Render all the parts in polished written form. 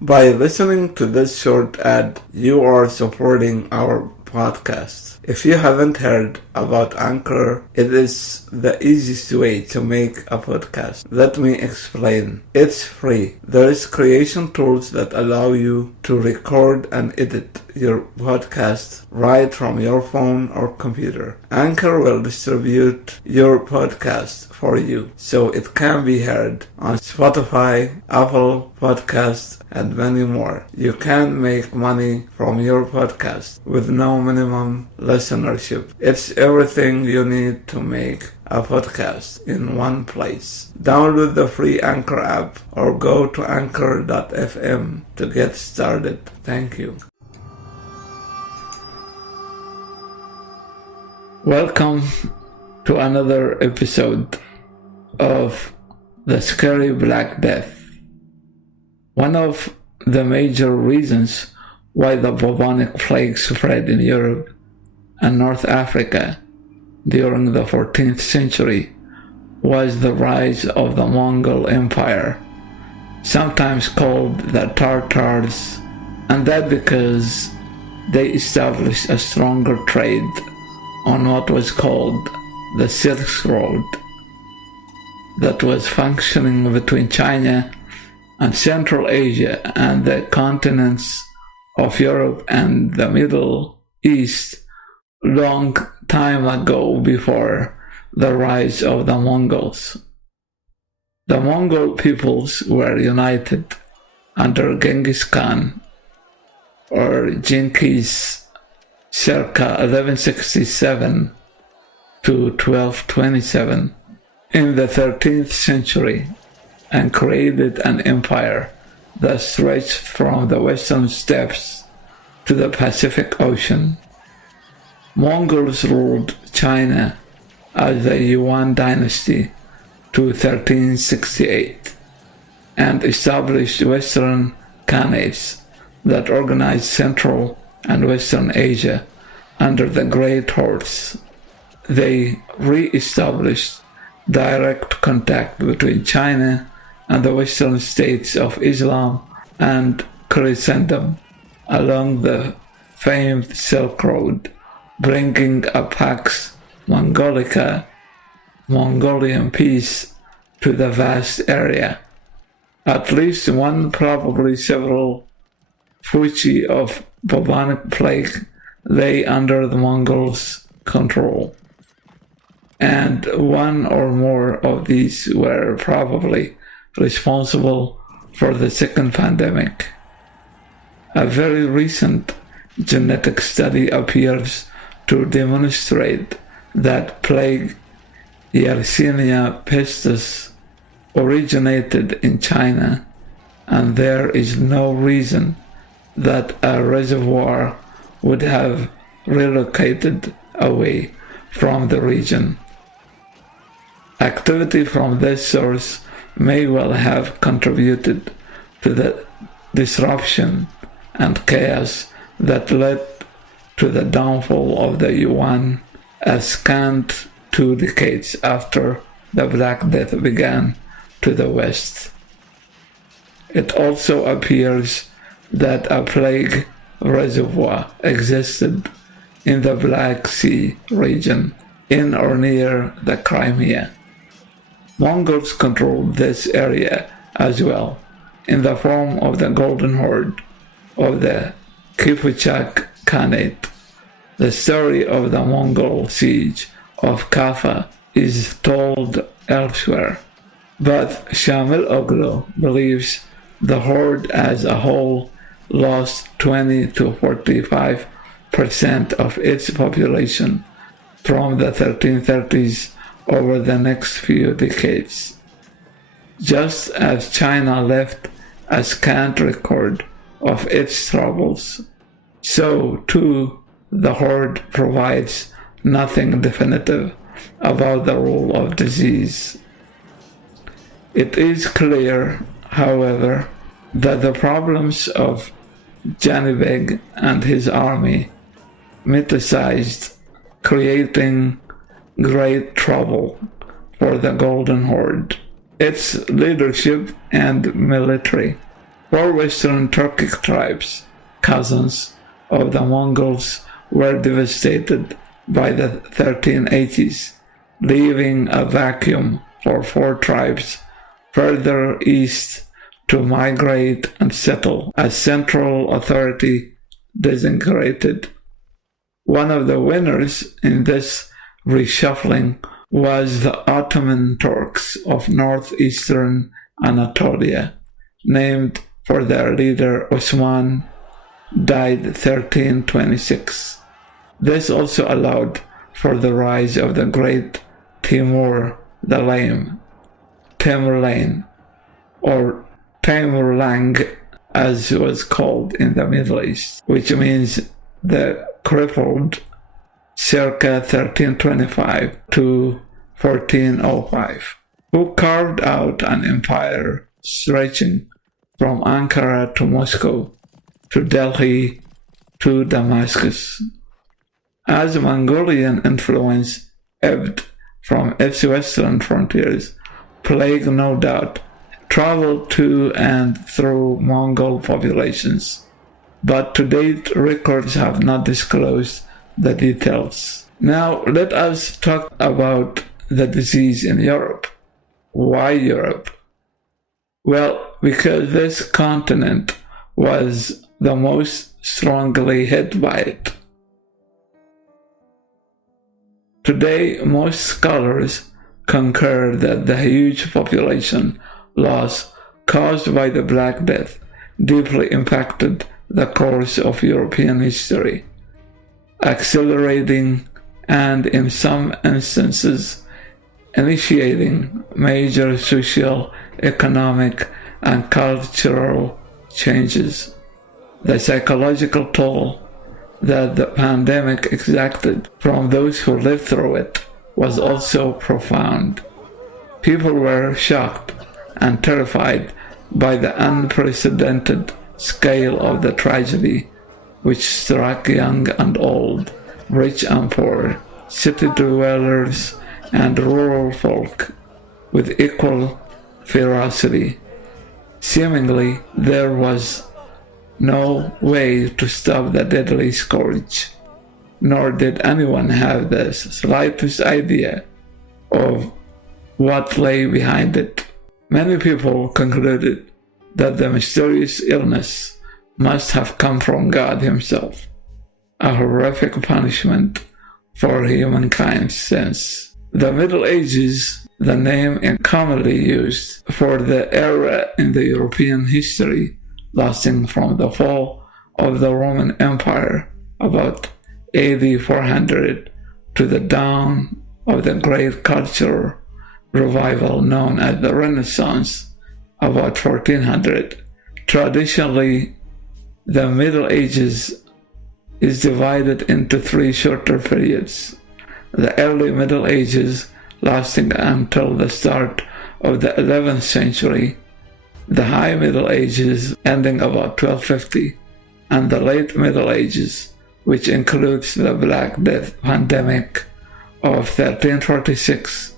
By listening to this short ad, you are supporting our podcast. If you haven't heard about Anchor, it is the easiest way to make a podcast. Let me explain. It's free. There's creation tools that allow you to record and edit your podcast right from your phone or computer. Anchor will distribute your podcast for you, so it can be heard on Spotify, Apple Podcasts, and many more. You can make money from your podcast with no minimum listenership. It's everything you need to make a podcast in one place. Download the free Anchor app or go to anchor.fm to get started. Thank you. Welcome to another episode of The Scary Black Death. One of the major reasons why the bubonic plague spread in Europe and North Africa during the 14th century was the rise of the Mongol Empire, sometimes called the Tartars, and that because they established a stronger trade on what was called the Silk Road that was functioning between China and Central Asia and the continents of Europe and the Middle East long time ago before the rise of the Mongols. The Mongol peoples were united under Genghis Khan or Genghis circa 1167 to 1227 in the 13th century and created an empire that stretched from the western steppes to the Pacific Ocean. Mongols ruled China as the Yuan dynasty to 1368 and established Western Khanates that organized Central and Western Asia under the Great Horse. They re-established direct contact between China and the Western states of Islam and Christendom along the famed Silk Road, bringing a Pax Mongolica, Mongolian peace, to the vast area. At least one, probably several, fuchi of bubonic plague lay under the Mongols' control, and one or more of these were probably responsible for the second pandemic. A very recent genetic study appears to demonstrate that plague Yersinia pestis originated in China, and there is no reason that a reservoir would have relocated away from the region. Activity from this source may well have contributed to the disruption and chaos that led to the downfall of the Yuan a scant 2 decades after the Black Death began to the west. It also appears that a plague reservoir existed in the Black Sea region in or near the Crimea. Mongols controlled this area as well, in the form of the Golden Horde of the Kipchak Khanate. The story of the Mongol siege of Kaffa is told elsewhere, but Shamil Oglo believes the horde as a whole lost 20 to 45% of its population from the 1330s over the next few decades. Just as China left a scant record of its troubles, so too the horde provides nothing definitive about the rule of disease. It is clear, however, that the problems of Janibeg and his army metasized, creating great trouble for the Golden Horde, its leadership and military, 4 Western Turkic tribes, cousins of the Mongols, were devastated by the 1380s, leaving a vacuum for 4 tribes further east to migrate and settle as central authority disintegrated. One of the winners in this reshuffling was the Ottoman Turks of northeastern Anatolia, named for their leader Osman, died 1326. This also allowed for the rise of the great Timur the Lame, Tamerlane, or Tamerlang as it was called in the Middle East, which means the crippled, circa 1325 to 1405, who carved out an empire stretching from Ankara to Moscow to Delhi to Damascus. As Mongolian influence ebbed from its western frontiers, plague no doubt traveled to and through Mongol populations, but to date records have not disclosed the details. Now let us talk about the disease in Europe. Why Europe? Well, because this continent was the most strongly hit by it. Today, most scholars concur that the huge population loss caused by the Black Death deeply impacted the course of European history, accelerating and, in some instances, initiating major social, economic, and cultural changes. The psychological toll that the pandemic exacted from those who lived through it was also profound. People were shocked and terrified by the unprecedented scale of the tragedy, which struck young and old, rich and poor, city dwellers and rural folk with equal ferocity. Seemingly, there was no way to stop the deadly scourge, nor did anyone have the slightest idea of what lay behind it. Many people concluded that the mysterious illness must have come from God himself, a horrific punishment for humankind's sins. The Middle Ages, the name commonly used for the era in the European history lasting from the fall of the Roman Empire about AD 400 to the dawn of the great cultural revival known as the Renaissance about 1400. Traditionally, the Middle Ages is divided into 3 shorter periods. The early Middle Ages, lasting until the start of the 11th century, the High Middle Ages, ending about 1250, and the Late Middle Ages, which includes the Black Death pandemic of 1346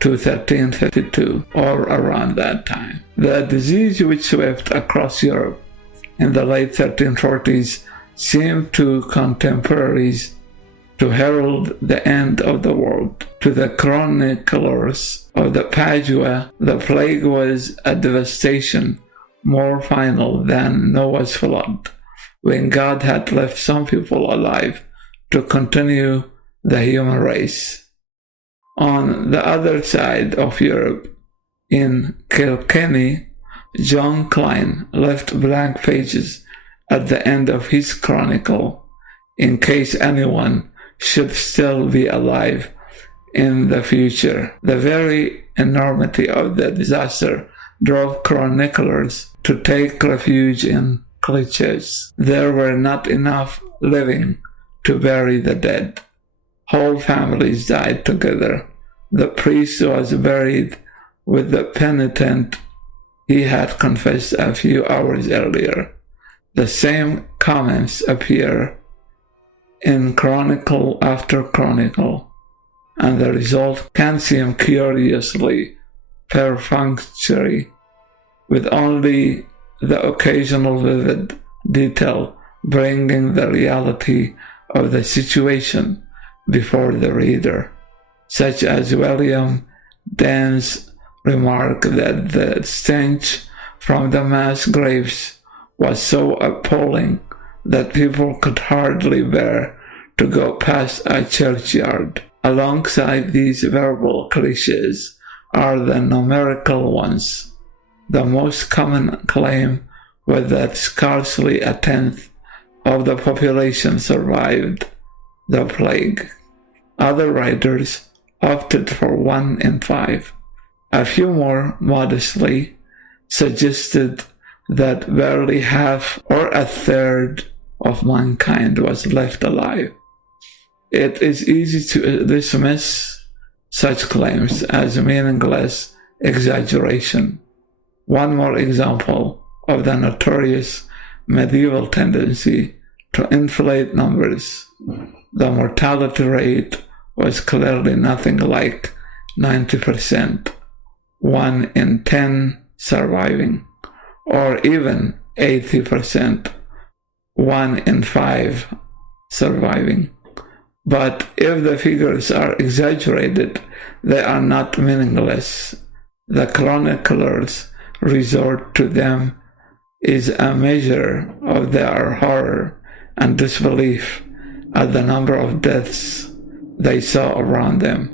to 1352, or around that time. The disease which swept across Europe in the late 1340s seemed to contemporaries to herald the end of the world. To the chroniclers of the Padua, the plague was a devastation more final than Noah's flood, when God had left some people alive to continue the human race. On the other side of Europe, in Kilkenny, John Klein left blank pages at the end of his chronicle in case anyone should still be alive in the future. The very enormity of the disaster drove chroniclers to take refuge in cliches. There were not enough living to bury the dead. Whole families died together. The priest was buried with the penitent he had confessed a few hours earlier. The same comments appear in chronicle after chronicle, and the result can seem curiously perfunctory, with only the occasional vivid detail, bringing the reality of the situation before the reader, such as William Dan's remark that the stench from the mass graves was so appalling that people could hardly bear to go past a churchyard. Alongside these verbal cliches are the numerical ones. The most common claim was that scarcely a tenth of the population survived the plague. Other writers opted for 1 in 5. A few more modestly suggested that barely half or a third of mankind was left alive. It is easy to dismiss such claims as meaningless exaggeration. One more example of the notorious medieval tendency to inflate numbers. The mortality rate was clearly nothing like 90%, 1 in 10 surviving, or even 80%, 1 in 5 surviving. But if the figures are exaggerated, they are not meaningless. The chroniclers resort to them is a measure of their horror and disbelief at the number of deaths they saw around them.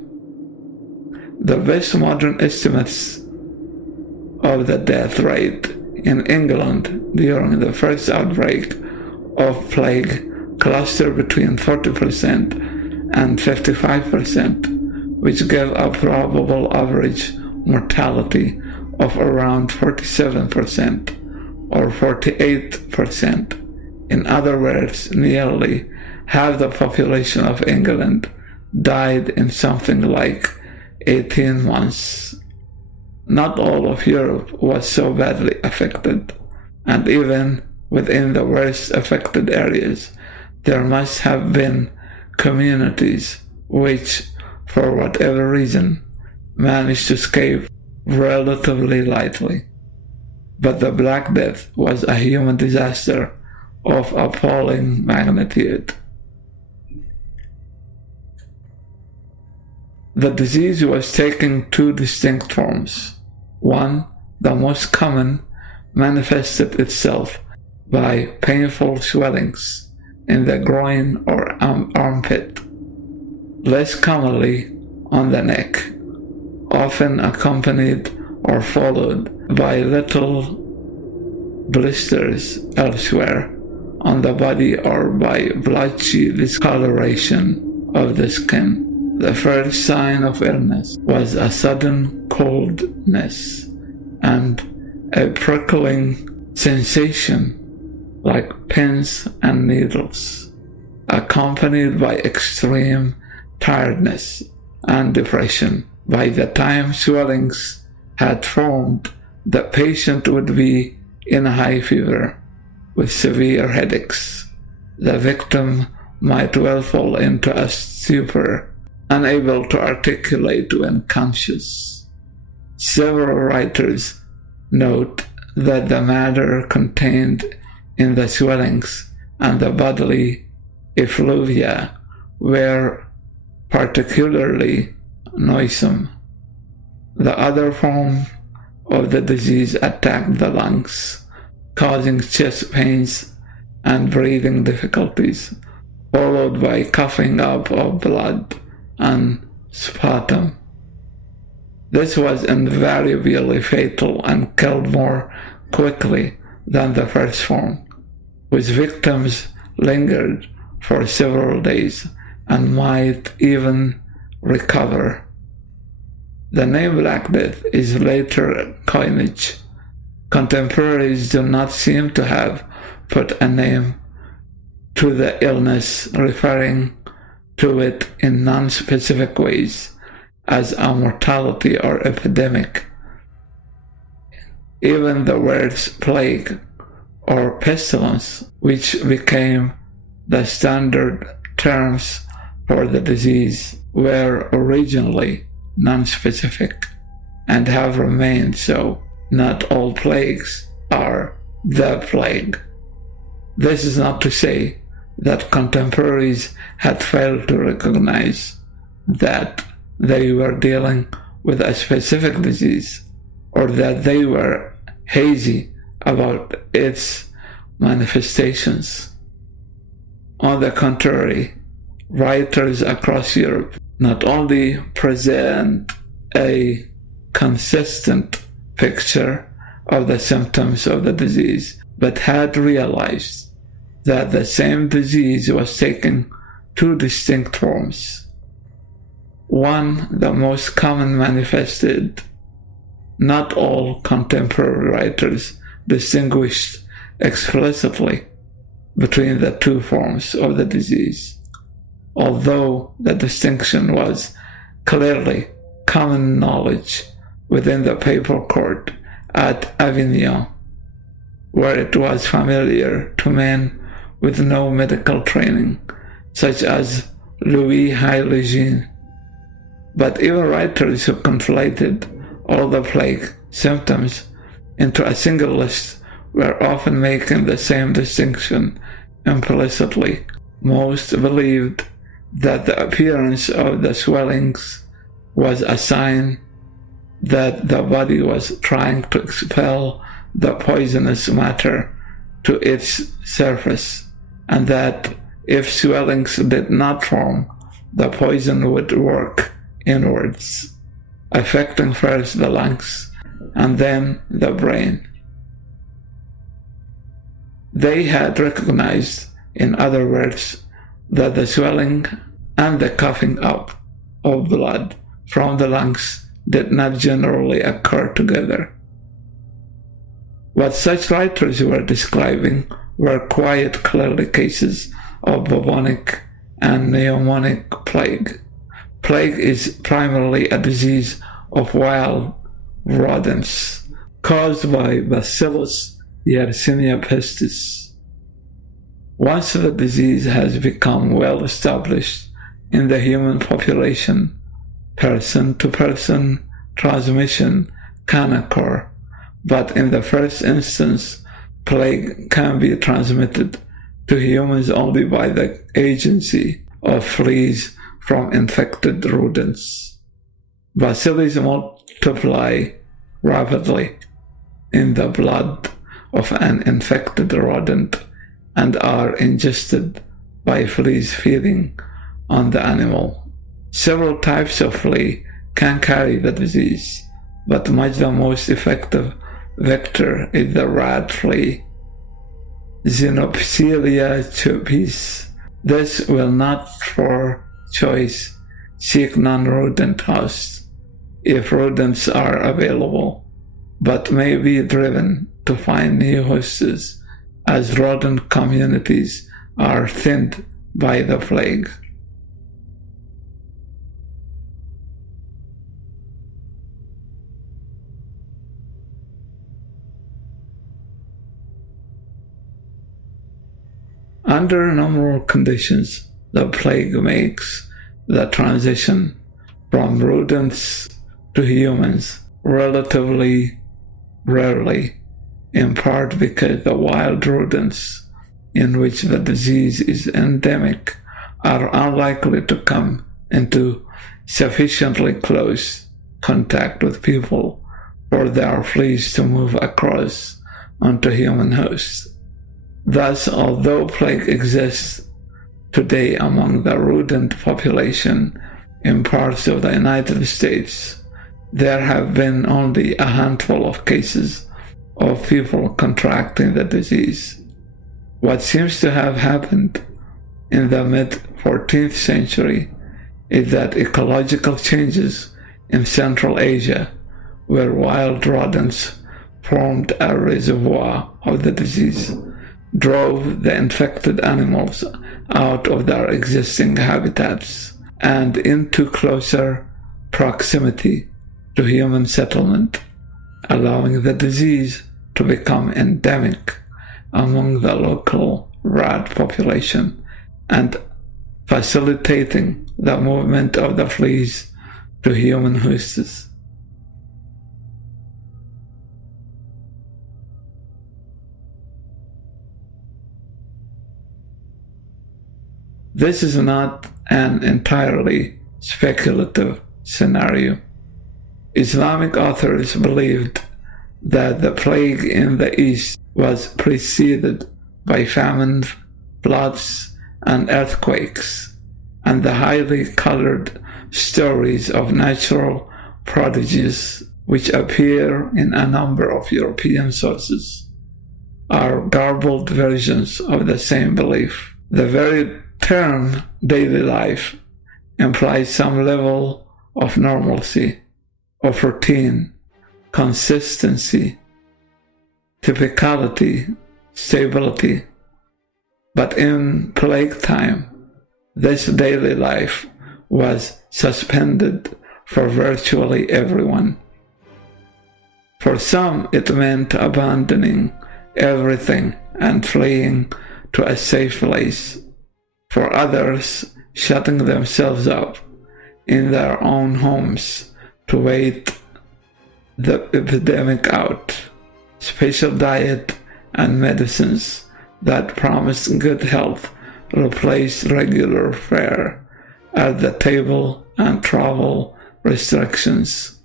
The best modern estimates of the death rate in England during the first outbreak of plague cluster between 40% and 55%, which gave a probable average mortality of around 47% or 48%. In other words, nearly half the population of England died in something like 18 months. Not all of Europe was so badly affected, and even within the worst affected areas, there must have been communities which, for whatever reason, managed to escape relatively lightly. But the Black Death was a human disaster of appalling magnitude. The disease was taking 2 distinct forms. One, the most common, manifested itself by painful swellings in the groin or armpit, less commonly on the neck, often accompanied or followed by little blisters elsewhere on the body or by blotchy discoloration of the skin. The first sign of illness was a sudden coldness and a prickling sensation like pins and needles, accompanied by extreme tiredness and depression. By the time swellings had formed, the patient would be in a high fever with severe headaches. The victim might well fall into a stupor, unable to articulate when conscious. Several writers note that the matter contained in the swellings and the bodily effluvia were particularly noisome. The other form of the disease attacked the lungs, causing chest pains and breathing difficulties, followed by coughing up of blood and sputum. This was invariably fatal and killed more quickly than the first form, whose victims lingered for several days and might even recover. The name Black Death is later coinage. Contemporaries do not seem to have put a name to the illness, referring to it in non-specific ways as a mortality or epidemic. Even the words plague or pestilence, which became the standard terms for the disease, were originally non-specific and have remained so. Not all plagues are the plague. This is not to say that contemporaries had failed to recognize that they were dealing with a specific disease, or that they were hazy about its manifestations. On the contrary, writers across Europe not only present a consistent picture of the symptoms of the disease, but had realized that the same disease was taking two distinct forms. One, the most common, manifested. Not all contemporary writers distinguished explicitly between the two forms of the disease, although the distinction was clearly common knowledge within the papal court at Avignon, where it was familiar to men with no medical training, such as Louis Haït-Lejeune. But even writers who conflated all the plague symptoms into a single list were often making the same distinction implicitly. Most believed that the appearance of the swellings was a sign that the body was trying to expel the poisonous matter to its surface, and that if swellings did not form, the poison would work inwards, affecting first the lungs and then the brain. They had recognized, in other words, that the swelling and the coughing up of blood from the lungs did not generally occur together. What such writers were describing were quite clearly cases of bubonic and pneumonic plague. Plague is primarily a disease of wild rodents caused by Bacillus Yersinia pestis. Once the disease has become well established in the human population, person-to-person transmission can occur, but in the first instance, plague can be transmitted to humans only by the agency of fleas from infected rodents. Bacilli multiply rapidly in the blood of an infected rodent and are ingested by fleas feeding on the animal. Several types of flea can carry the disease, but much the most effective vector is the rat flea, Xenopsilia chupis. This will not, for choice, seek non-rodent hosts if rodents are available, but may be driven to find new hosts as rodent communities are thinned by the plague. Under normal conditions, the plague makes the transition from rodents to humans relatively rarely, in part because the wild rodents in which the disease is endemic are unlikely to come into sufficiently close contact with people for their fleas to move across onto human hosts. Thus, although plague exists today among the rodent population in parts of the United States, there have been only a handful of cases of people contracting the disease. What seems to have happened in the mid-14th century is that ecological changes in Central Asia, where wild rodents formed a reservoir of the disease, drove the infected animals out of their existing habitats and into closer proximity to human settlement, allowing the disease to become endemic among the local rat population and facilitating the movement of the fleas to human hosts. This is not an entirely speculative scenario. Islamic authors believed that the plague in the East was preceded by famines, floods, and earthquakes, and the highly colored stories of natural prodigies which appear in a number of European sources are garbled versions of the same belief. The very term daily life implies some level of normalcy, of routine, consistency, typicality, stability. But in plague time, this daily life was suspended for virtually everyone. For some, it meant abandoning everything and fleeing to a safe place. For others, shutting themselves up in their own homes to wait the epidemic out. Special diet and medicines that promised good health replaced regular fare at the table and travel restrictions,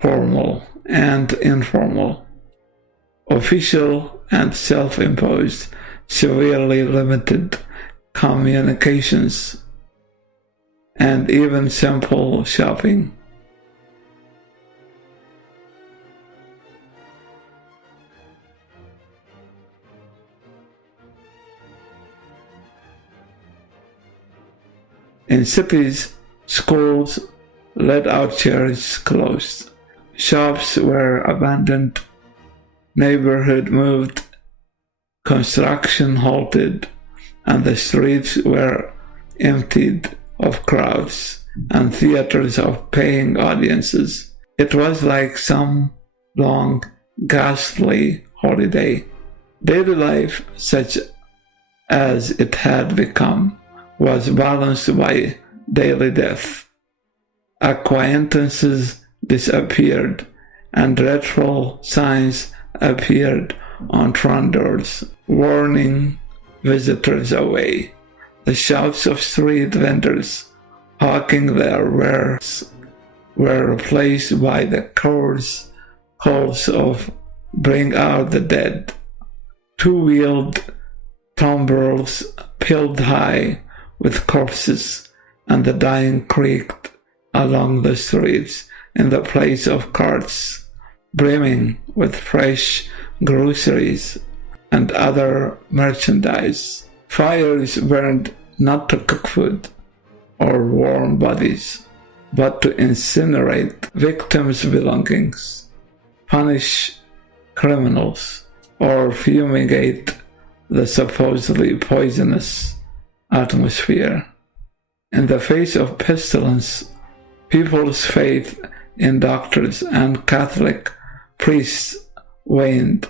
formal and informal, official and self-imposed, severely limited communications, and even simple shopping. In cities, schools let out chairs closed, shops were abandoned, neighborhood moved, construction halted, and the streets were emptied of crowds and theaters of paying audiences. It was like some long, ghastly holiday. Daily life, such as it had become, was balanced by daily death. Acquaintances disappeared, and dreadful signs appeared on front doors, warning visitors away. The shouts of street vendors hawking their wares were replaced by the coarse calls of "bring out the dead." Two-wheeled tumbrils piled high with corpses, and the dying creaked along the streets in the place of carts brimming with fresh groceries and other merchandise. Fires burned not to cook food or warm bodies, but to incinerate victims' belongings, punish criminals, or fumigate the supposedly poisonous atmosphere. In the face of pestilence, people's faith in doctors and Catholic priests waned,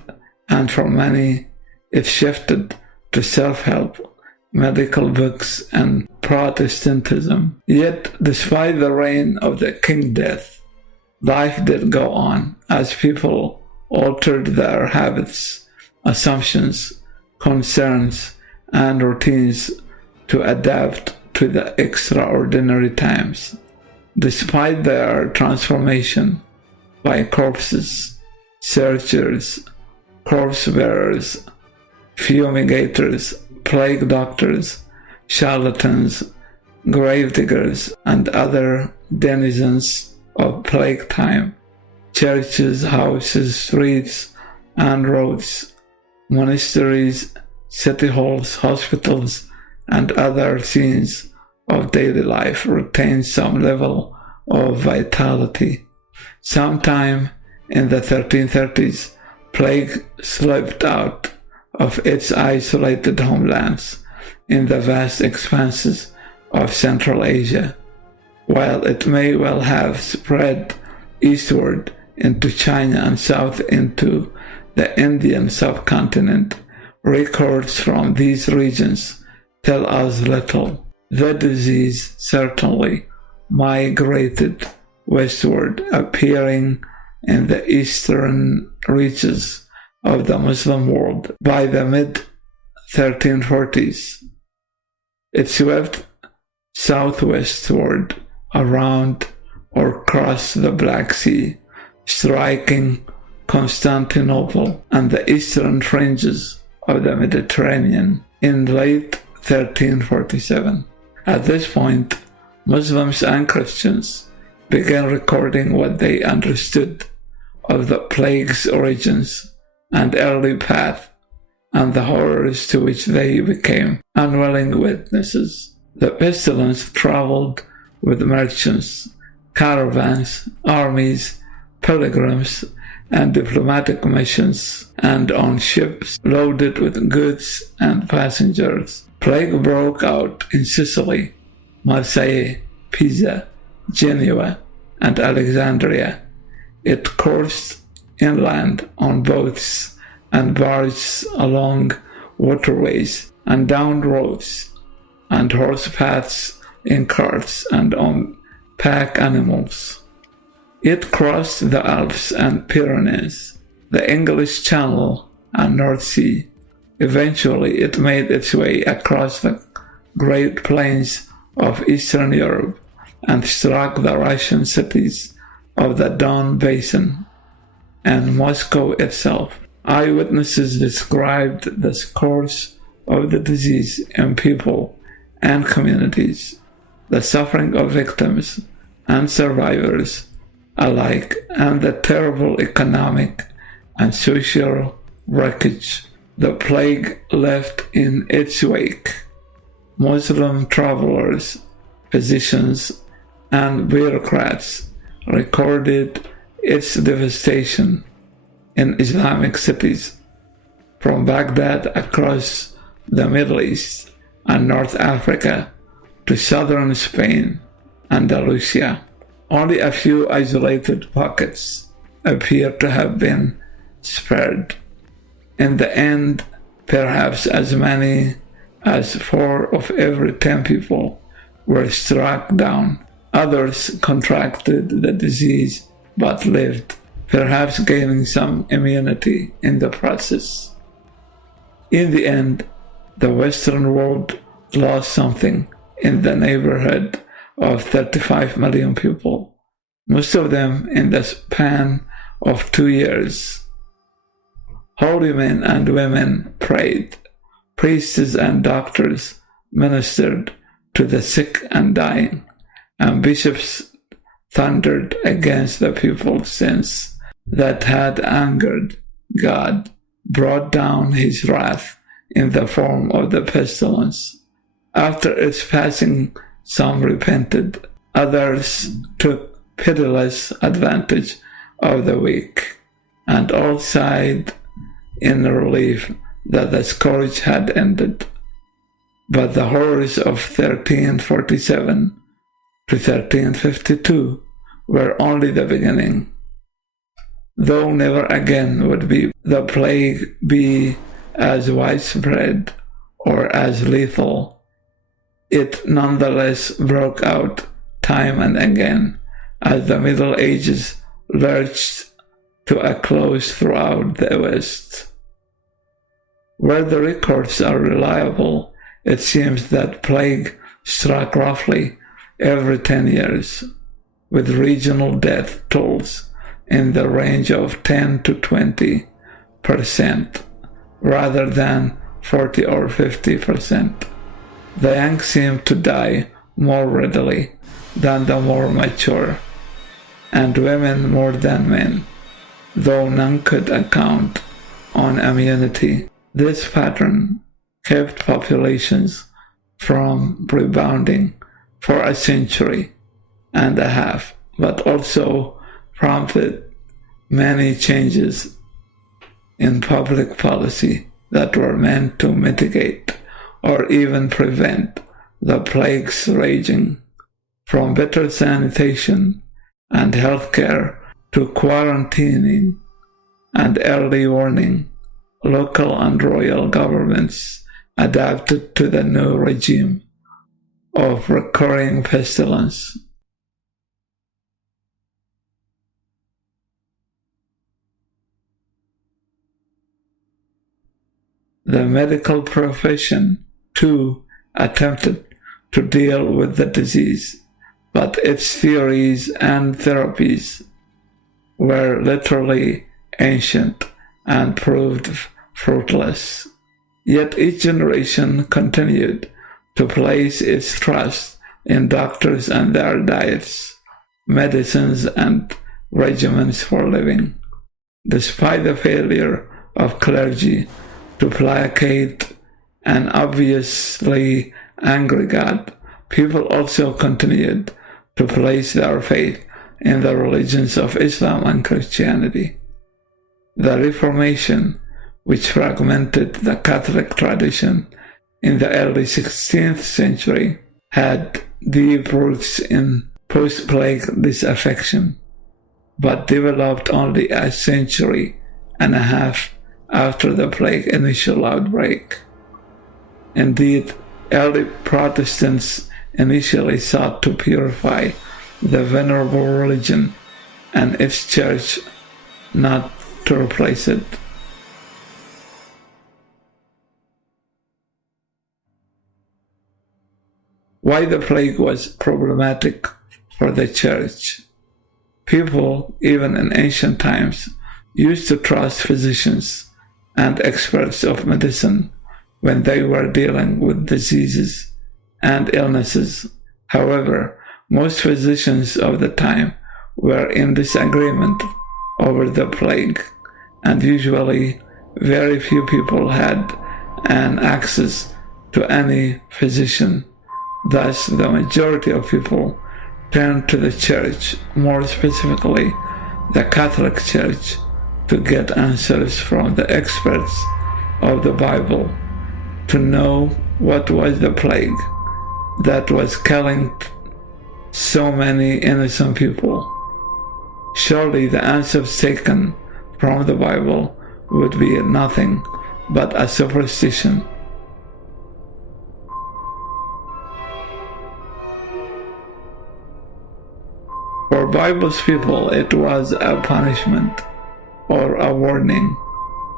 and for many it shifted to self-help, medical books, and Protestantism. Yet, despite the reign of the King Death, life did go on as people altered their habits, assumptions, concerns, and routines to adapt to the extraordinary times. Despite their transformation by corpses, searchers, corpse bearers, fumigators, plague doctors, charlatans, gravediggers, and other denizens of plague time, churches, houses, streets, and roads, monasteries, city halls, hospitals, and other scenes of daily life retain some level of vitality. Sometime in the 1330s, plague slipped out of its isolated homelands in the vast expanses of Central Asia, while it may well have spread eastward into China and south into the Indian subcontinent. Records from these regions tell us little. The disease certainly migrated westward, appearing in the eastern reaches of the Muslim world by the mid-1340s. It swept southwestward around or crossed the Black Sea, striking Constantinople and the eastern fringes of the Mediterranean in late 1347. At this point, Muslims and Christians began recording what they understood of the plague's origins and early path, and the horrors to which they became unwilling witnesses. The pestilence traveled with merchants, caravans, armies, pilgrims, and diplomatic missions, and on ships loaded with goods and passengers. Plague broke out in Sicily, Marseille, Pisa, Genoa, and Alexandria. It coursed inland on boats and barges along waterways and down roads and horse paths in carts and on pack animals. It crossed the Alps and Pyrenees, the English Channel and North Sea. Eventually, it made its way across the Great Plains of Eastern Europe and struck the Russian cities of the Don Basin and Moscow itself. Eyewitnesses described the course of the disease in people and communities, the suffering of victims and survivors alike, and the terrible economic and social wreckage the plague left in its wake. Muslim travelers, physicians, and bureaucrats recorded its devastation in Islamic cities, from Baghdad across the Middle East and North Africa to southern Spain, Andalusia. Only a few isolated pockets appear to have been spared. In the end, perhaps as many as 4 of every 10 people were struck down. Others contracted the disease but lived, perhaps gaining some immunity in the process. In the end, the Western world lost something in the neighborhood of 35 million people, most of them in the span of 2 years. Holy men and women prayed, priests and doctors ministered to the sick and dying, and bishops thundered against the people's sins that had angered God, brought down his wrath in the form of the pestilence. After its passing, some repented, others took pitiless advantage of the weak, and all sighed in relief that the scourge had ended. But the horrors of 1347 to 1352 were only the beginning. Though never again would the plague be as widespread or as lethal, it nonetheless broke out time and again as the Middle Ages lurched to a close throughout the West. Where the records are reliable, it seems that plague struck roughly every 10 years, with regional death tolls in the range of 10 to 20%, rather than 40 or 50%. The young seem to die more readily than the more mature, and women more than men, though none could account on immunity. This pattern kept populations from rebounding for a century and a half, but also prompted many changes in public policy that were meant to mitigate or even prevent the plague's raging, from better sanitation and healthcare to quarantining and early warning. Local and royal governments adapted to the new regime of recurring pestilence. The medical profession, too, attempted to deal with the disease, but its theories and therapies were literally ancient and proved fruitless. Yet each generation continued to place its trust in doctors and their diets, medicines, and regimens for living. Despite the failure of clergy to placate an obviously angry God, people also continued to place their faith in the religions of Islam and Christianity. The Reformation, which fragmented the Catholic tradition in the early 16th century, had deep roots in post-plague disaffection, but developed only a century and a half after the plague initial outbreak. Indeed, early Protestants initially sought to purify the venerable religion and its church, not to replace it. Why the plague was problematic for the church. People, even in ancient times, used to trust physicians and experts of medicine when they were dealing with diseases and illnesses. However, most physicians of the time were in disagreement over the plague, and usually very few people had an access to any physician. Thus, the majority of people turned to the church, more specifically the Catholic Church, to get answers from the experts of the Bible to know what was the plague that was killing so many innocent people. Surely the answers taken from the Bible would be nothing but a superstition. For Bible's people, it was a punishment or a warning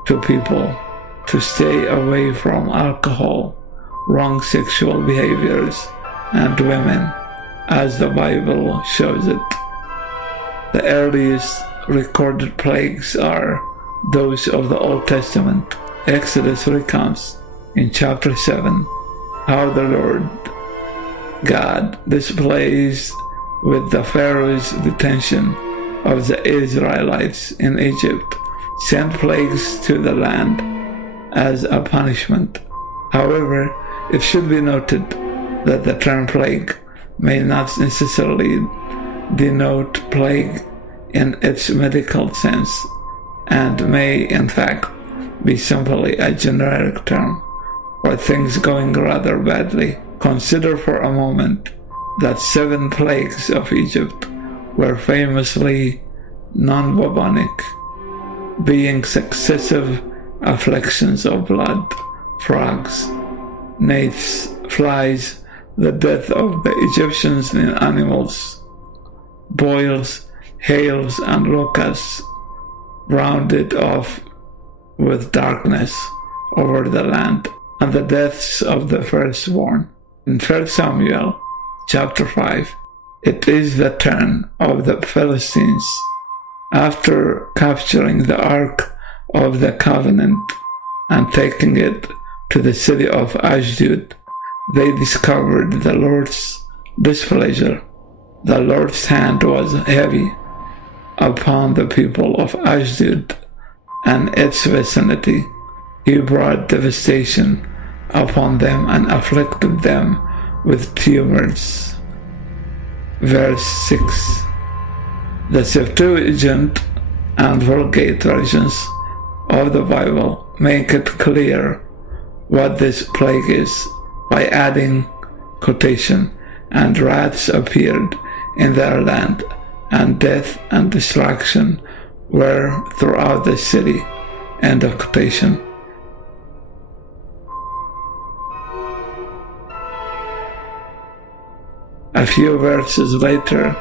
to people to stay away from alcohol, wrong sexual behaviors, and women, as the Bible shows it. The earliest recorded plagues are those of the Old Testament. Exodus recounts in chapter 7 how the Lord God displeased with the Pharaoh's detention of the Israelites in Egypt, sent plagues to the land as a punishment. However, it should be noted that the term plague may not necessarily denote plague in its medical sense, and may in fact be simply a generic term for things going rather badly. Consider for a moment that 7 plagues of Egypt were famously non-bubonic, being successive afflictions of blood, frogs, gnats, flies, the death of the Egyptians in animals, boils, hails, and locusts, rounded off with darkness over the land, and the deaths of the firstborn. In 1 Samuel chapter 5, it is the turn of the Philistines. After capturing the Ark of the Covenant and taking it to the city of Ashdod, they discovered the Lord's displeasure. The Lord's hand was heavy upon the people of Ashdod and its vicinity. He brought devastation upon them and afflicted them with tumors. Verse 6. The Septuagint and Vulgate versions of the Bible make it clear what this plague is by adding quotation, and rats appeared in their land, and death and destruction were throughout the city. End of quotation. A few verses later,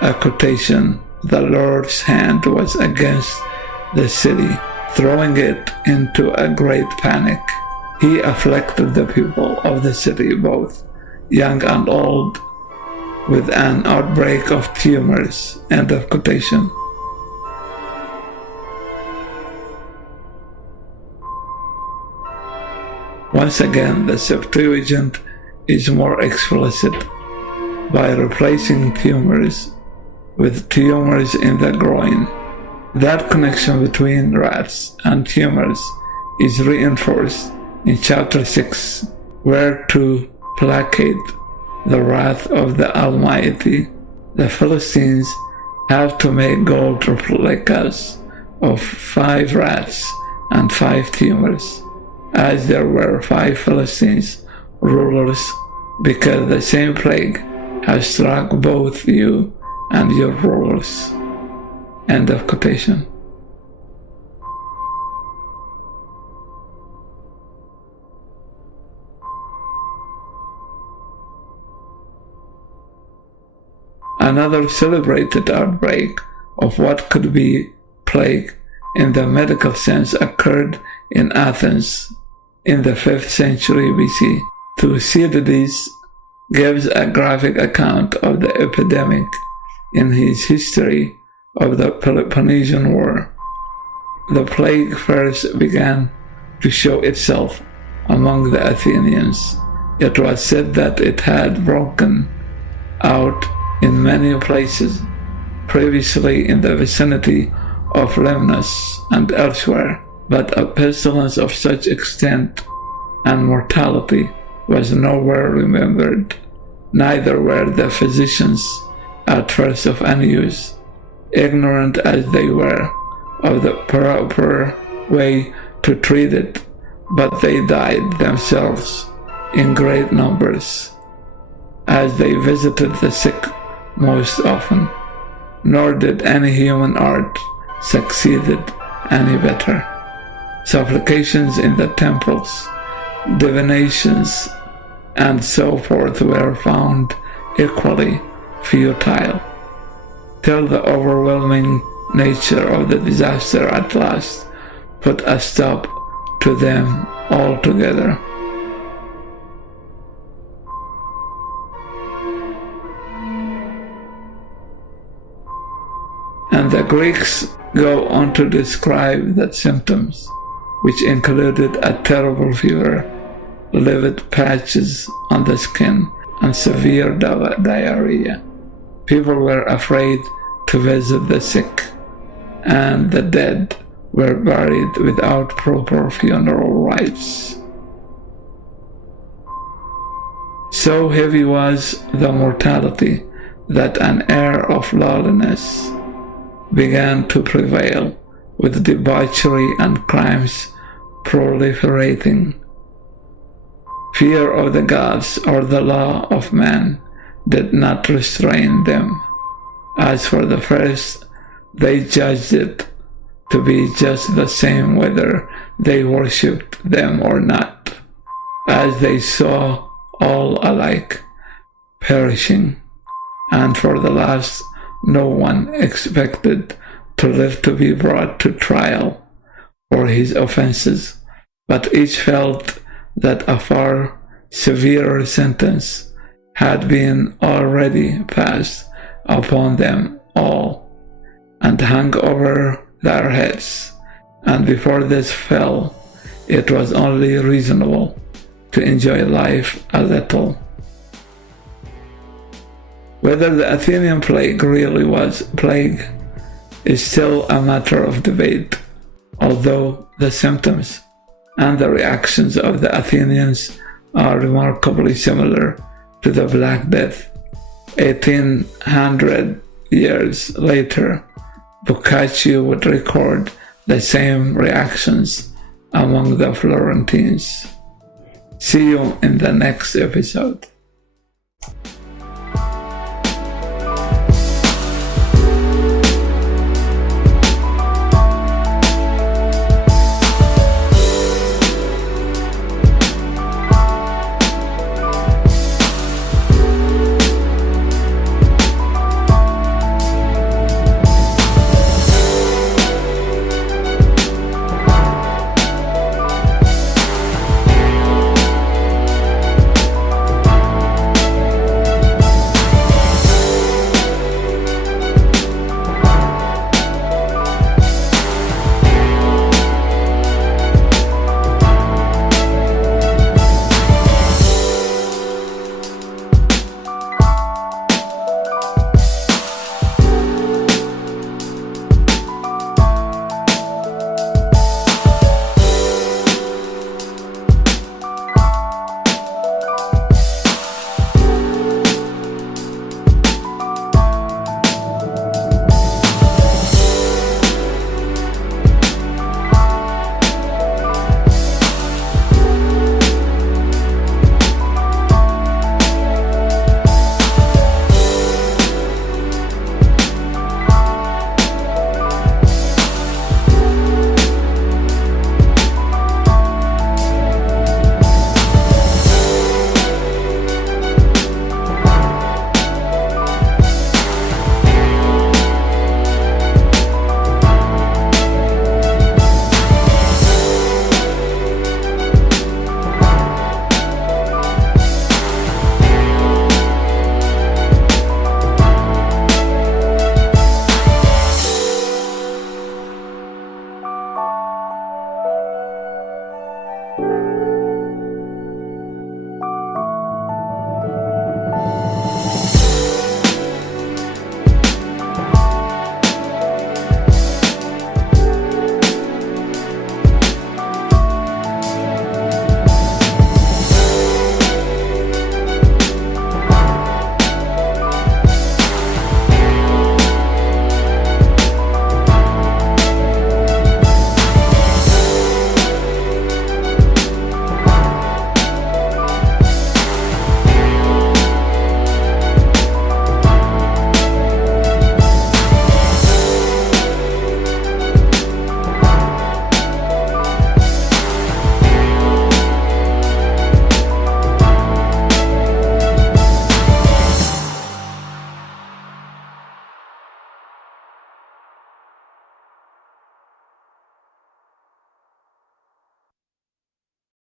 a quotation, the Lord's hand was against the city, throwing it into a great panic. He afflicted the people of the city both young and old, with an outbreak of tumors. End of quotation. Once again, the Septuagint is more explicit by replacing tumors with tumors in the groin. That connection between rats and tumors is reinforced in chapter 6, where to placate the wrath of the Almighty, the Philistines have to make gold replicas of 5 rats and 5 tumors, as there were 5 Philistines rulers, because the same plague has struck both you and your rulers. End of quotation. Another celebrated outbreak of what could be plague in the medical sense occurred in Athens in the 5th century BC. Thucydides gives a graphic account of the epidemic in his history of the Peloponnesian War. The plague first began to show itself among the Athenians. It was said that it had broken out in many places previously in the vicinity of Lemnos and elsewhere, but a pestilence of such extent and mortality was nowhere remembered, neither were the physicians at first of any use, ignorant as they were of the proper way to treat it, but they died themselves in great numbers, as they visited the sick most often, nor did any human art succeeded any better. Supplications in the temples, divinations, and so forth were found equally futile, till the overwhelming nature of the disaster at last put a stop to them altogether. And the Greeks go on to describe the symptoms, which included a terrible fever, livid patches on the skin, and severe diarrhea. People were afraid to visit the sick, and the dead were buried without proper funeral rites. So heavy was the mortality that an air of lawlessness began to prevail, with debauchery and crimes proliferating. Fear of the gods or the law of man did not restrain them. As for the first, they judged it to be just the same whether they worshipped them or not, as they saw all alike perishing. And for the last, no one expected to live to be brought to trial for his offenses, but each felt that a far severer sentence had been already passed upon them all, and hung over their heads, and before this fell, it was only reasonable to enjoy life a little. Whether the Athenian plague really was plague is still a matter of debate, although the symptoms and the reactions of the Athenians are remarkably similar to the Black Death. 1800 years later, Boccaccio would record the same reactions among the Florentines. See you in the next episode.